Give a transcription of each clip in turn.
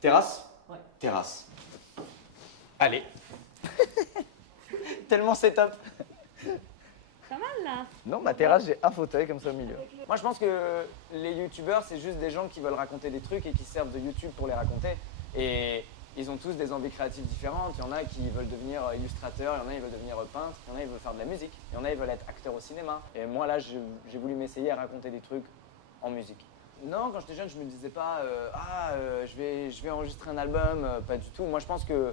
Terrasse? Ouais. Terrasse. Allez. Tellement c'est top. Pas mal là. Non, ma terrasse, j'ai un fauteuil comme ça au milieu. Moi, je pense que les youtubeurs, c'est juste des gens qui veulent raconter des trucs et qui servent de YouTube pour les raconter. Et ils ont tous des envies créatives différentes. Il y en a qui veulent devenir illustrateurs, il y en a qui veulent devenir peintres, il y en a qui veulent faire de la musique, il y en a qui veulent être acteurs au cinéma. Et moi, là, j'ai voulu m'essayer à raconter des trucs en musique. Non, quand j'étais jeune, je me disais pas je vais enregistrer un album, pas du tout. Moi, je pense que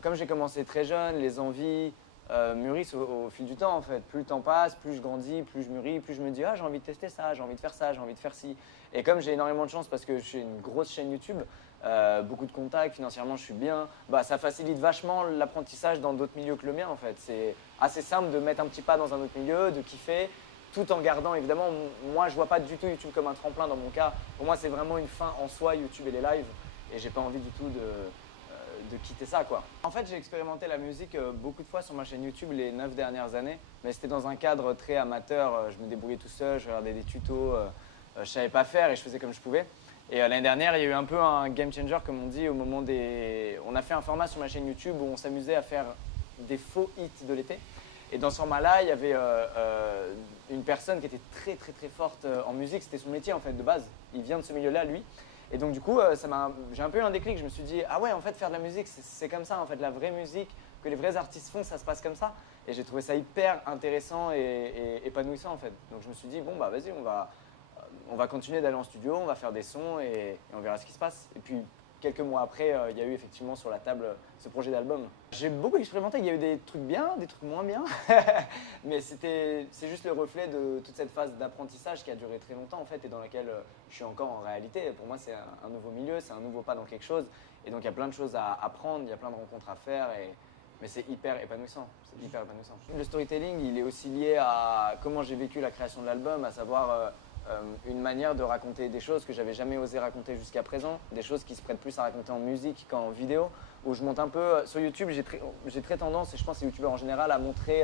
comme j'ai commencé très jeune, les envies mûrissent au fil du temps en fait. Plus le temps passe, plus je grandis, plus je mûris, plus je me dis j'ai envie de tester ça, j'ai envie de faire ça, j'ai envie de faire ci. Et comme j'ai énormément de chance parce que je suis une grosse chaîne YouTube, beaucoup de contacts, financièrement je suis bien, ça facilite vachement l'apprentissage dans d'autres milieux que le mien en fait. C'est assez simple de mettre un petit pas dans un autre milieu, de kiffer, tout en gardant évidemment, moi je vois pas du tout YouTube comme un tremplin dans mon cas. Pour moi c'est vraiment une fin en soi, YouTube et les lives, et j'ai pas envie du tout de quitter ça quoi. En fait j'ai expérimenté la musique beaucoup de fois sur ma chaîne YouTube les 9 dernières années, mais c'était dans un cadre très amateur, je me débrouillais tout seul, je regardais des tutos, je savais pas faire et je faisais comme je pouvais. Et l'année dernière il y a eu un peu un game changer comme on dit au moment des... On a fait un format sur ma chaîne YouTube où on s'amusait à faire des faux hits de l'été. Et dans ce format-là, il y avait une personne qui était très très très forte en musique, c'était son métier en fait de base, il vient de ce milieu-là lui. Et donc du coup, j'ai un peu eu un déclic, je me suis dit, ah ouais, en fait, faire de la musique, c'est comme ça, en fait, la vraie musique que les vrais artistes font, ça se passe comme ça. Et j'ai trouvé ça hyper intéressant et épanouissant, en fait. Donc je me suis dit, bon, bah vas-y, on va continuer d'aller en studio, on va faire des sons et on verra ce qui se passe. Et puis, quelques mois après, il y a eu effectivement sur la table ce projet d'album. J'ai beaucoup expérimenté, il y a eu des trucs bien, des trucs moins bien, mais c'est juste le reflet de toute cette phase d'apprentissage qui a duré très longtemps en fait et dans laquelle je suis encore en réalité. Pour moi c'est un nouveau milieu, c'est un nouveau pas dans quelque chose et donc il y a plein de choses à apprendre, il y a plein de rencontres à faire mais c'est hyper épanouissant, c'est hyper épanouissant. Le storytelling il est aussi lié à comment j'ai vécu la création de l'album, à savoir une manière de raconter des choses que j'avais jamais osé raconter jusqu'à présent, des choses qui se prêtent plus à raconter en musique qu'en vidéo, où je monte un peu sur YouTube, j'ai très tendance, et je pense que les youtubeurs en général, à montrer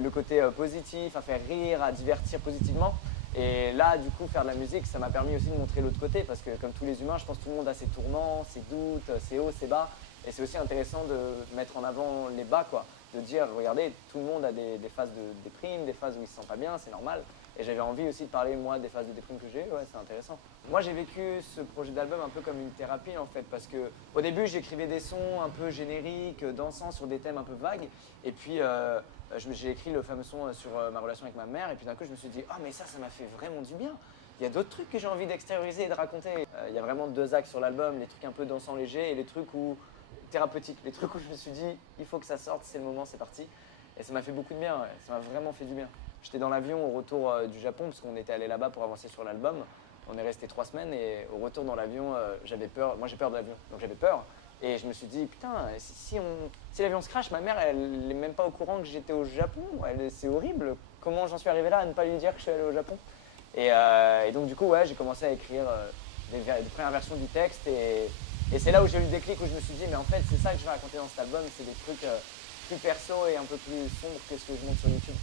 le côté positif, à faire rire, à divertir positivement. Et là, du coup, faire de la musique, ça m'a permis aussi de montrer l'autre côté, parce que comme tous les humains, je pense que tout le monde a ses tourments, ses doutes, ses hauts, ses bas, et c'est aussi intéressant de mettre en avant les bas, quoi, de dire, regardez, tout le monde a des phases de déprime, des phases où il se sent pas bien, c'est normal. Et j'avais envie aussi de parler, moi, des phases de déprime que j'ai eues, ouais, c'est intéressant. Moi, j'ai vécu ce projet d'album un peu comme une thérapie, en fait, parce qu'au début, j'écrivais des sons un peu génériques, dansants, sur des thèmes un peu vagues. Et puis, j'ai écrit le fameux son sur ma relation avec ma mère, et puis d'un coup, je me suis dit, ah, mais ça m'a fait vraiment du bien. Il y a d'autres trucs que j'ai envie d'extérioriser et de raconter. Il y a vraiment deux axes sur l'album, les trucs un peu dansants légers et les trucs thérapeutiques, les trucs où je me suis dit, il faut que ça sorte, c'est le moment, c'est parti. Et ça m'a fait beaucoup de bien, ouais. Ça m'a vraiment fait du bien. J'étais dans l'avion au retour du Japon, parce qu'on était allé là-bas pour avancer sur l'album. On est resté 3 semaines et au retour dans l'avion, j'avais peur. Moi j'ai peur de l'avion, donc j'avais peur. Et je me suis dit, putain, si l'avion se crache, ma mère, elle n'est même pas au courant que j'étais au Japon. C'est horrible. Comment j'en suis arrivé là à ne pas lui dire que je suis allé au Japon et donc du coup, ouais, j'ai commencé à écrire des premières versions du texte. Et c'est là où j'ai eu le déclic, où je me suis dit, mais en fait, c'est ça que je vais raconter dans cet album. C'est des trucs plus perso et un peu plus sombres que ce que je montre sur YouTube.